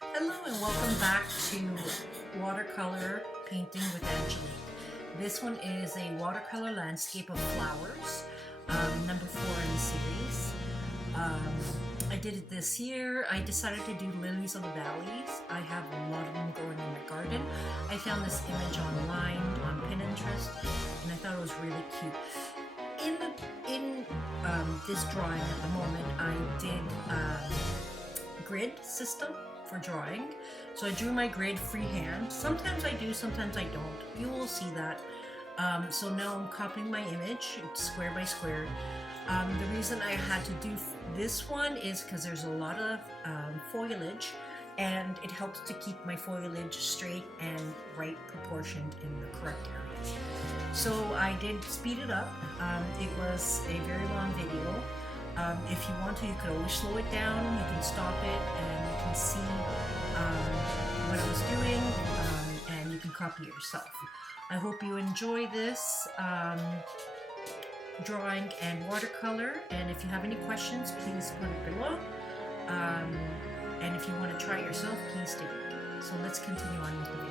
Hello and welcome back to Watercolor Painting with Angelique. This one is a watercolor landscape of flowers, number 4 in the series. I did it this year. I decided to do lilies of the valleys. I have a lot of them growing in my garden. I found this image online on Pinterest and I thought it was really cute. In this drawing at the moment, I did grid system for drawing. So I drew my grid freehand. Sometimes I do, sometimes I don't. You will see that. So now I'm copying my image, square by square. The reason I had to do this one is because there's a lot of foliage, and it helps to keep my foliage straight and right proportioned in the correct areas. So I did speed it up. It was a very long video. If you want to, you could always slow it down, you can stop it, and you can see what I was doing, and you can copy it yourself. I hope you enjoy this drawing and watercolor, and if you have any questions, please put it below. And if you want to try it yourself, please do. So let's continue on with the video.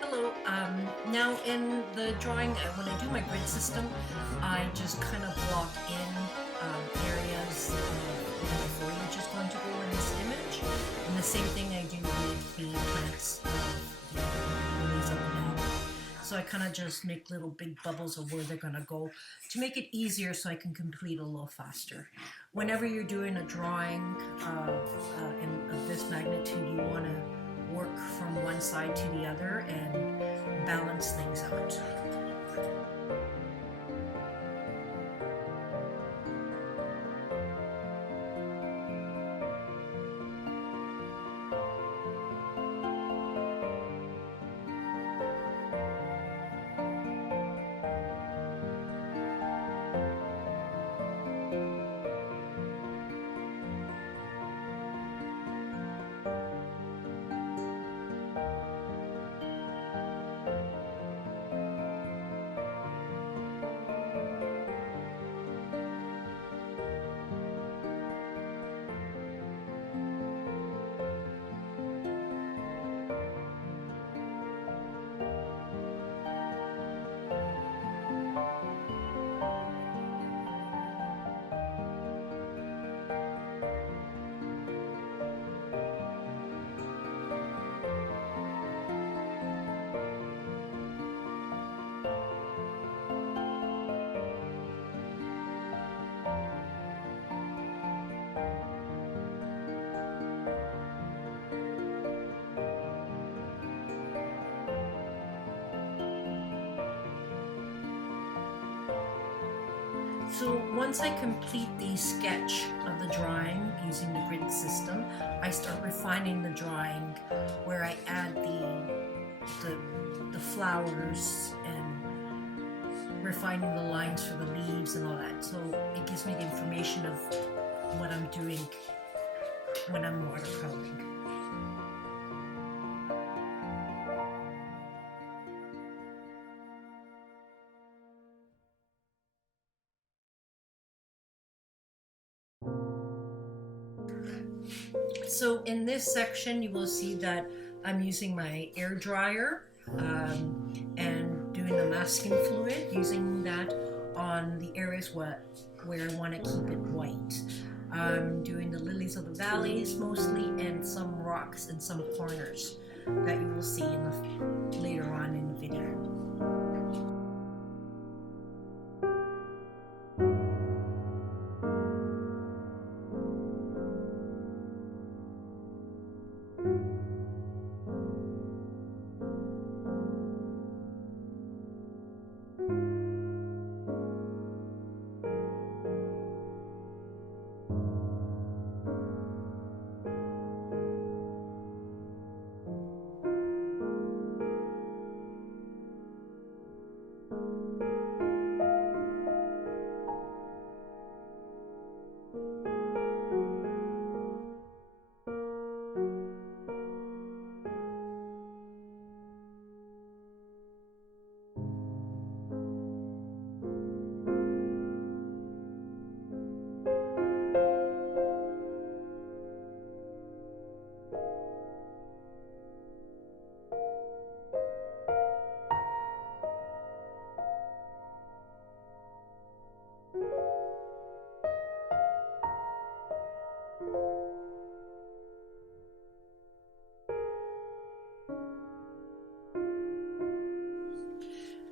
Hello. Now in the drawing, when I do my grid system, I just kind of block in areas where my foliage is going to go in this image. And the same thing I do with the plants of the lilies of the valley. So I kind of just make little big bubbles of where they're going to go to make it easier so I can complete a little faster. Whenever you're doing a drawing of this magnitude, you want to work from one side to the other and balance things out. So once I complete the sketch of the drawing using the grid system, I start refining the drawing where I add the flowers and refining the lines for the leaves and all that. So it gives me the information of what I'm doing when I'm watercoloring. So in this section, you will see that I'm using my air dryer and doing the masking fluid, using that on the areas where I want to keep it white. I'm doing the lilies of the valleys mostly, and some rocks in some corners that you will see later on in the video.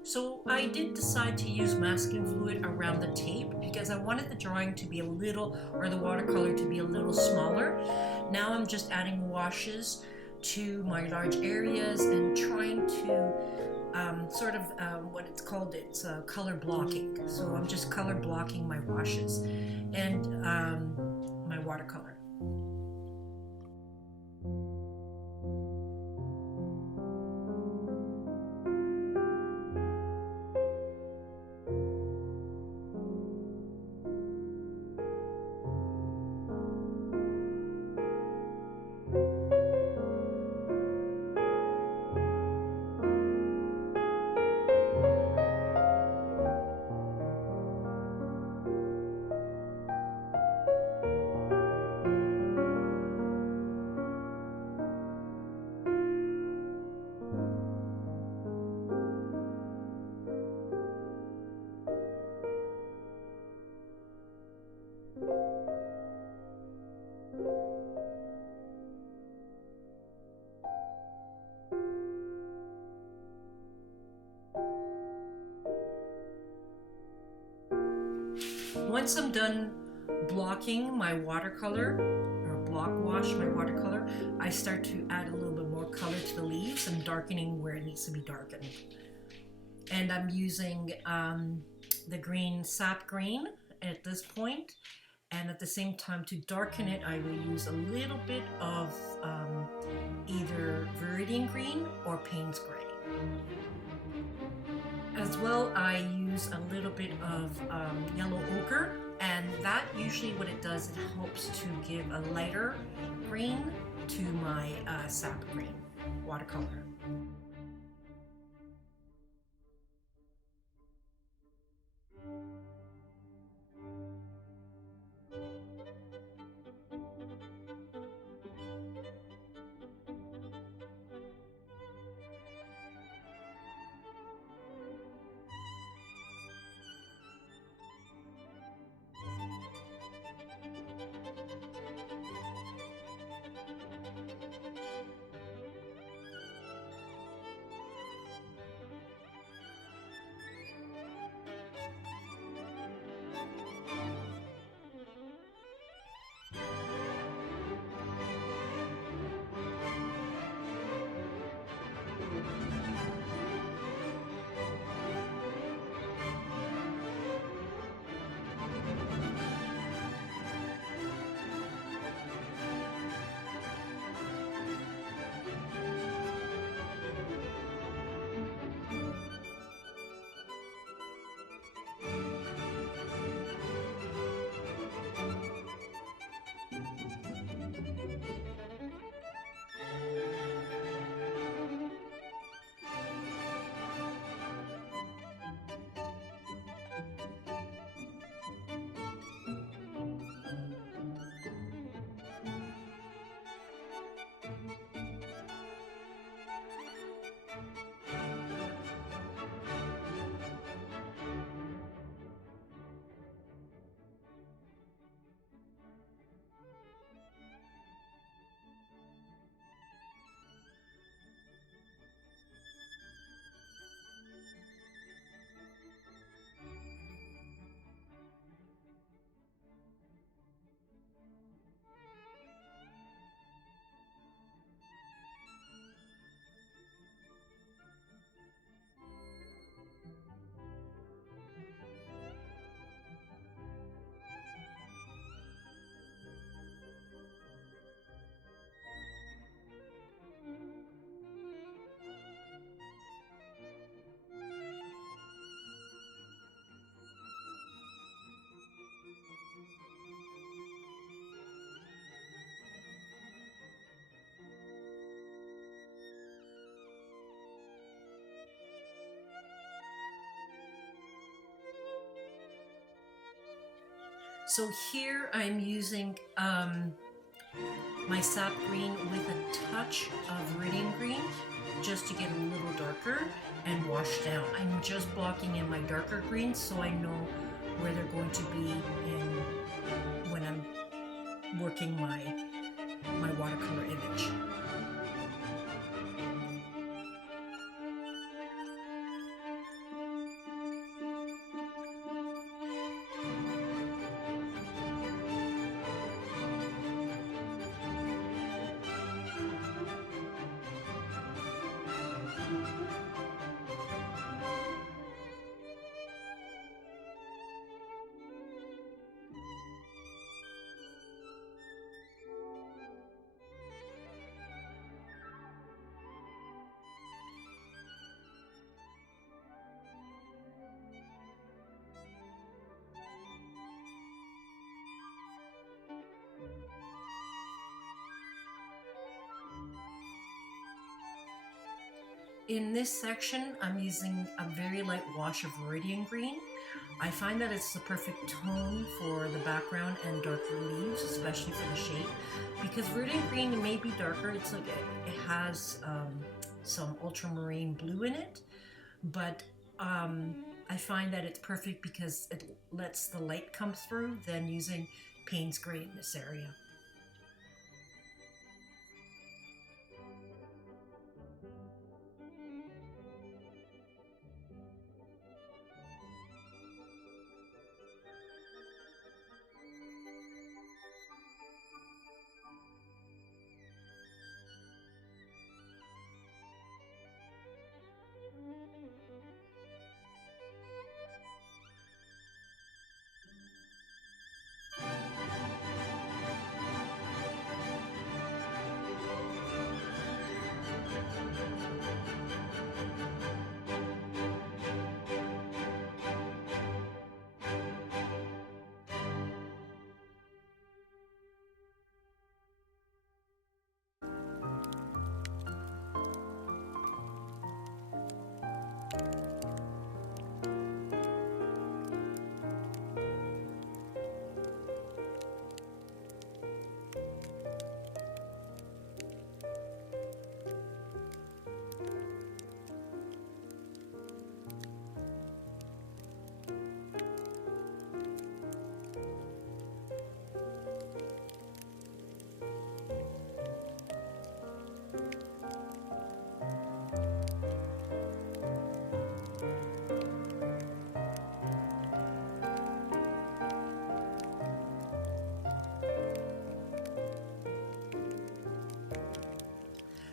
So I did decide to use masking fluid around the tape because I wanted the drawing to be a little, or the watercolor to be a little smaller. Now I'm just adding washes to my large areas and trying to what it's called, it's color blocking. So I'm just color blocking my washes and my watercolor. Once I'm done blocking my watercolor, or block wash my watercolor, I start to add a little bit more color to the leaves and darkening where it needs to be darkened. And I'm using the green sap green at this point, and at the same time, to darken it, I will use a little bit of either Viridian green or Payne's gray. As well, I use a little bit of yellow ochre, and that usually what it does, it helps to give a lighter green to my sap green watercolor. So here I'm using my sap green with a touch of Viridian green just to get a little darker and wash down. I'm just blocking in my darker greens so I know where they're going to be when I'm working my watercolor image. In this section, I'm using a very light wash of Viridian Green. I find that it's the perfect tone for the background and darker leaves, especially for the shape. Because Viridian Green may be darker, it's like it has some ultramarine blue in it, but I find that it's perfect because it lets the light come through than using Payne's Gray in this area.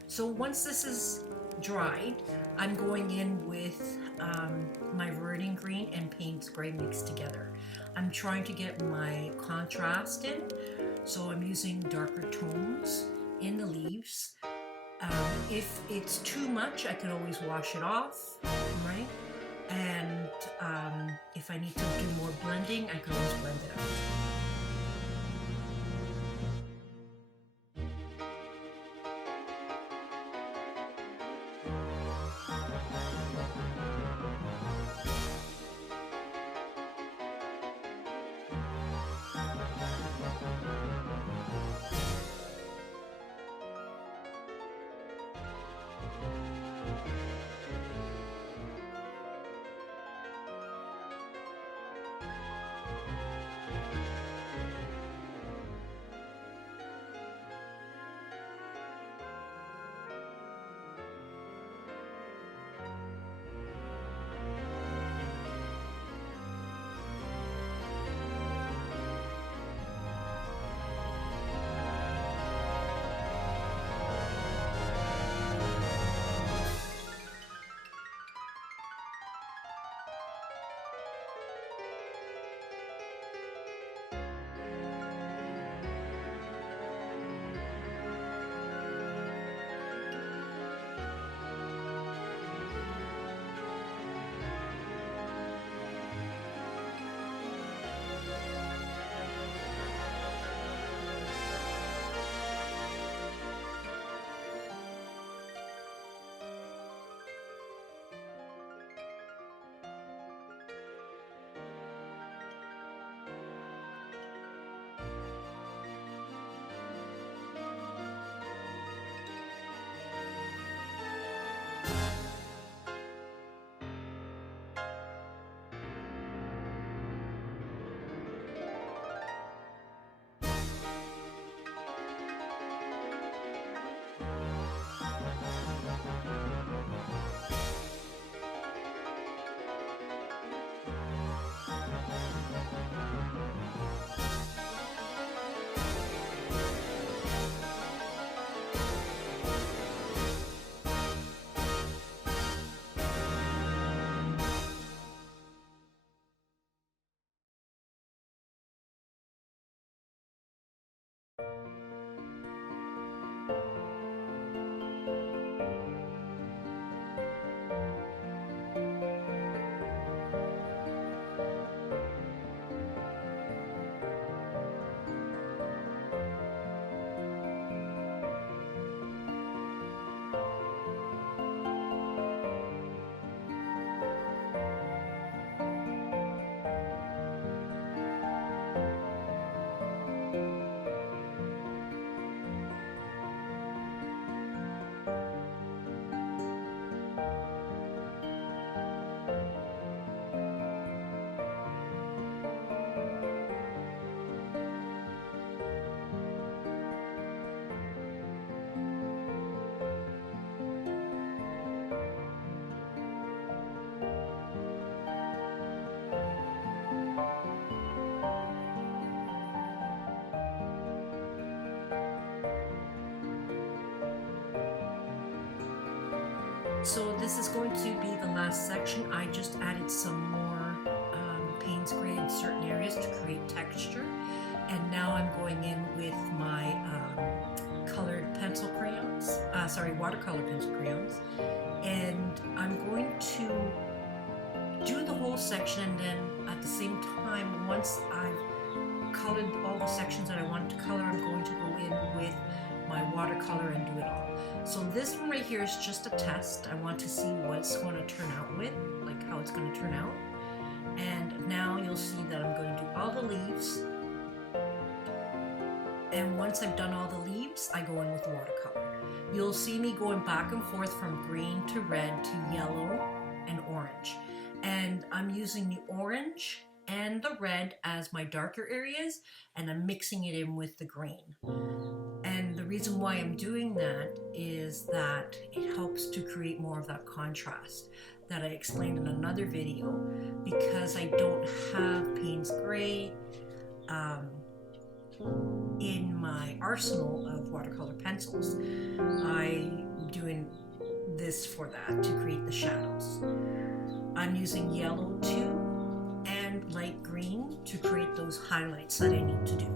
So once this is dried, I'm going in with my Viridian Green and Payne's Gray mixed together. I'm trying to get my contrast in, so I'm using darker tones in the leaves. If it's too much, I can always wash it off, right? And if I need to do more blending, I can always blend it out. So this is going to be the last section. I just added some more Payne's Gray in certain areas to create texture. And now I'm going in with my colored pencil crayons, watercolor pencil crayons. And I'm going to do the whole section, and then at the same time, once I've colored all the sections that I want to color, I'm going to go in with my watercolor and do it all. So this one right here is just a test. I want to see what it's going to turn out with, like how it's going to turn out. And now you'll see that I'm going to do all the leaves. And once I've done all the leaves, I go in with watercolor. You'll see me going back and forth from green to red to yellow and orange. And I'm using the orange and the red as my darker areas, and I'm mixing it in with the green. And the reason why I'm doing that is that it helps to create more of that contrast that I explained in another video, because I don't have Payne's Gray in my arsenal of watercolor pencils. I'm doing this for that, to create the shadows. I'm using yellow too and light green to create those highlights that I need to do.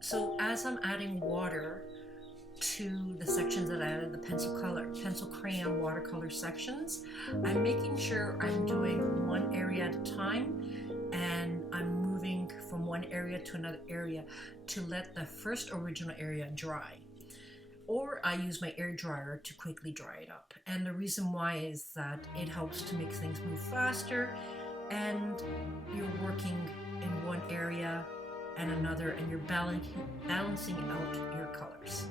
So as I'm adding water to the sections that I added, the pencil crayon watercolor sections, I'm making sure I'm doing one area at a time, and I'm moving from one area to another area to let the first original area dry. Or I use my air dryer to quickly dry it up. And the reason why is that it helps to make things move faster, and you're working in one area and another, and you're balancing out your colors.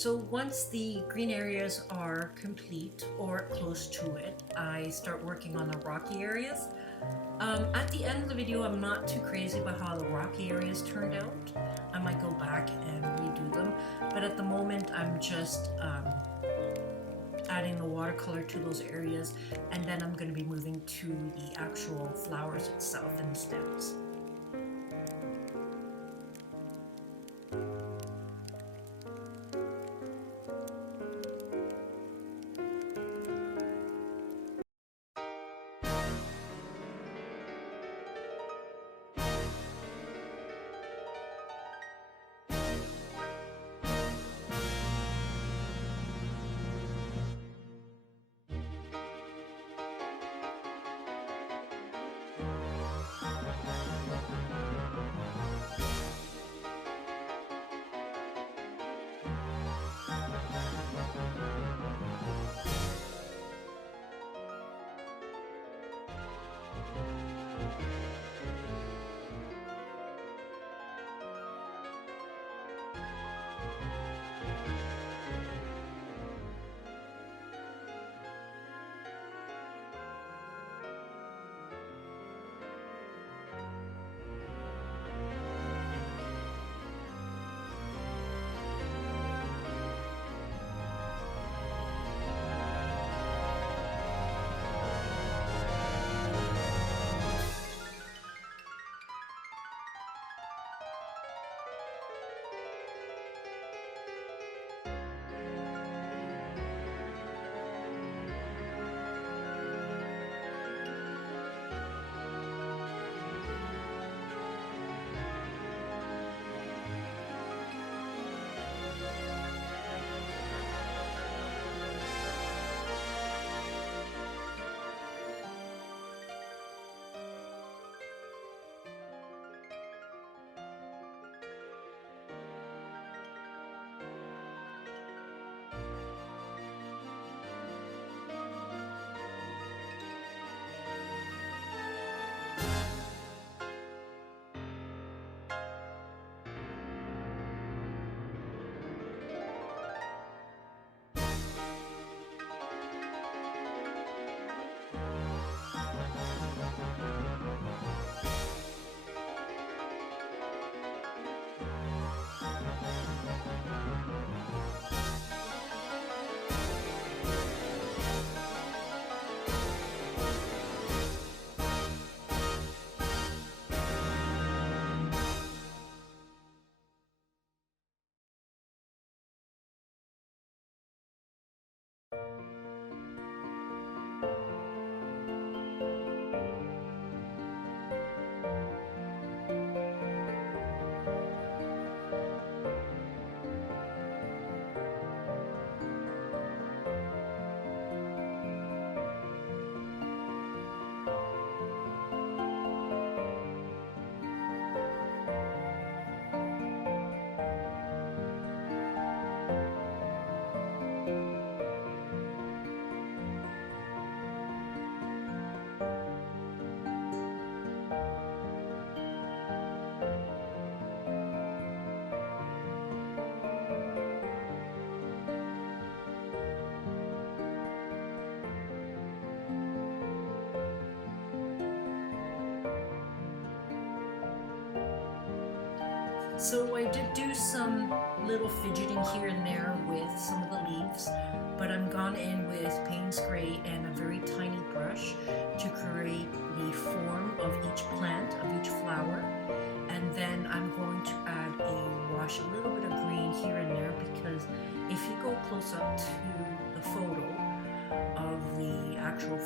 So once the green areas are complete or close to it, I start working on the rocky areas. At the end of the video, I'm not too crazy about how the rocky areas turned out. I might go back and redo them, but at the moment I'm just adding the watercolor to those areas, and then I'm going to be moving to the actual flowers itself and the stems. So I did do some little fidgeting here and there with some of the leaves, but I'm gone in with Payne's Gray and a very tiny brush to create the form of each plant, of each flower. And then I'm going to add a wash, a little bit of green here and there, because if you go close up to the photo of the actual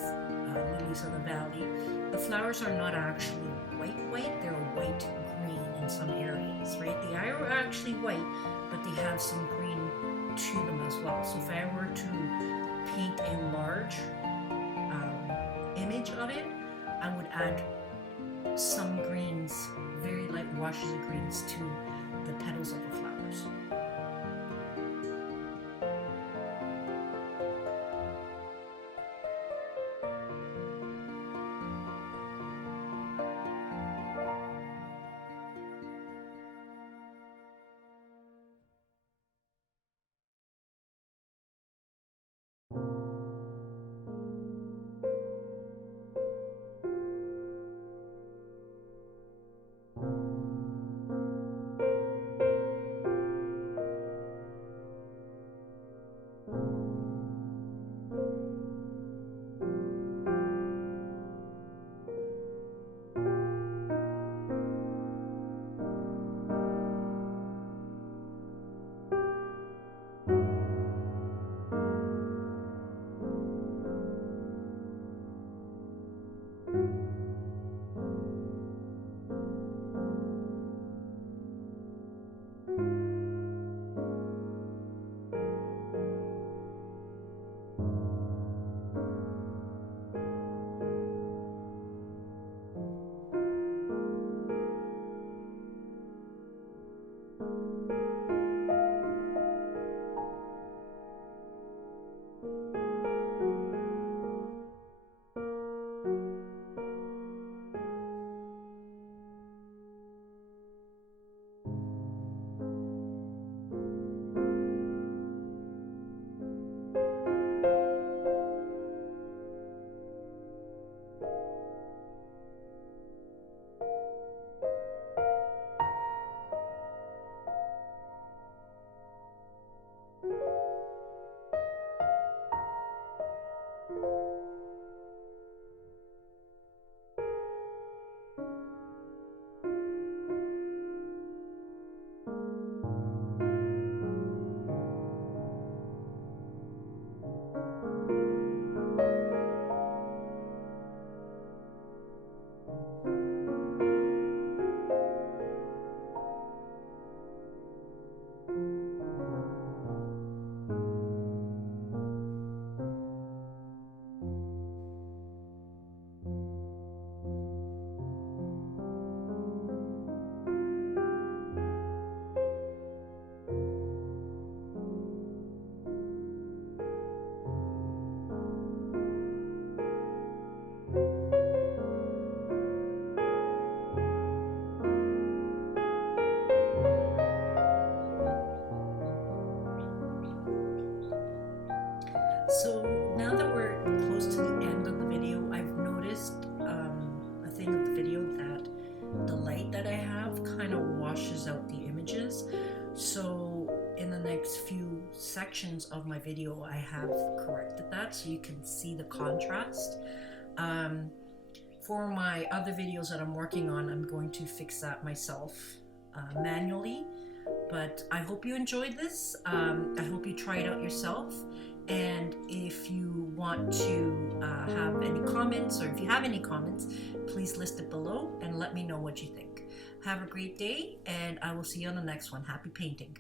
lilies of the valley, the flowers are not actually white, they're white green in some areas, right? The eye are actually white, but they have some green to them as well. So if I were to paint a large image of it, I would add some greens, very light washes of greens to the petals of the flowers. sections of my video I have corrected that so you can see the contrast. For my other videos that I'm working on, I'm going to fix that myself manually. But I hope you enjoyed this. I hope you try it out yourself. And if you want to have any comments, or if you have any comments, please list it below and let me know what you think. Have a great day, and I will see you on the next one. Happy painting.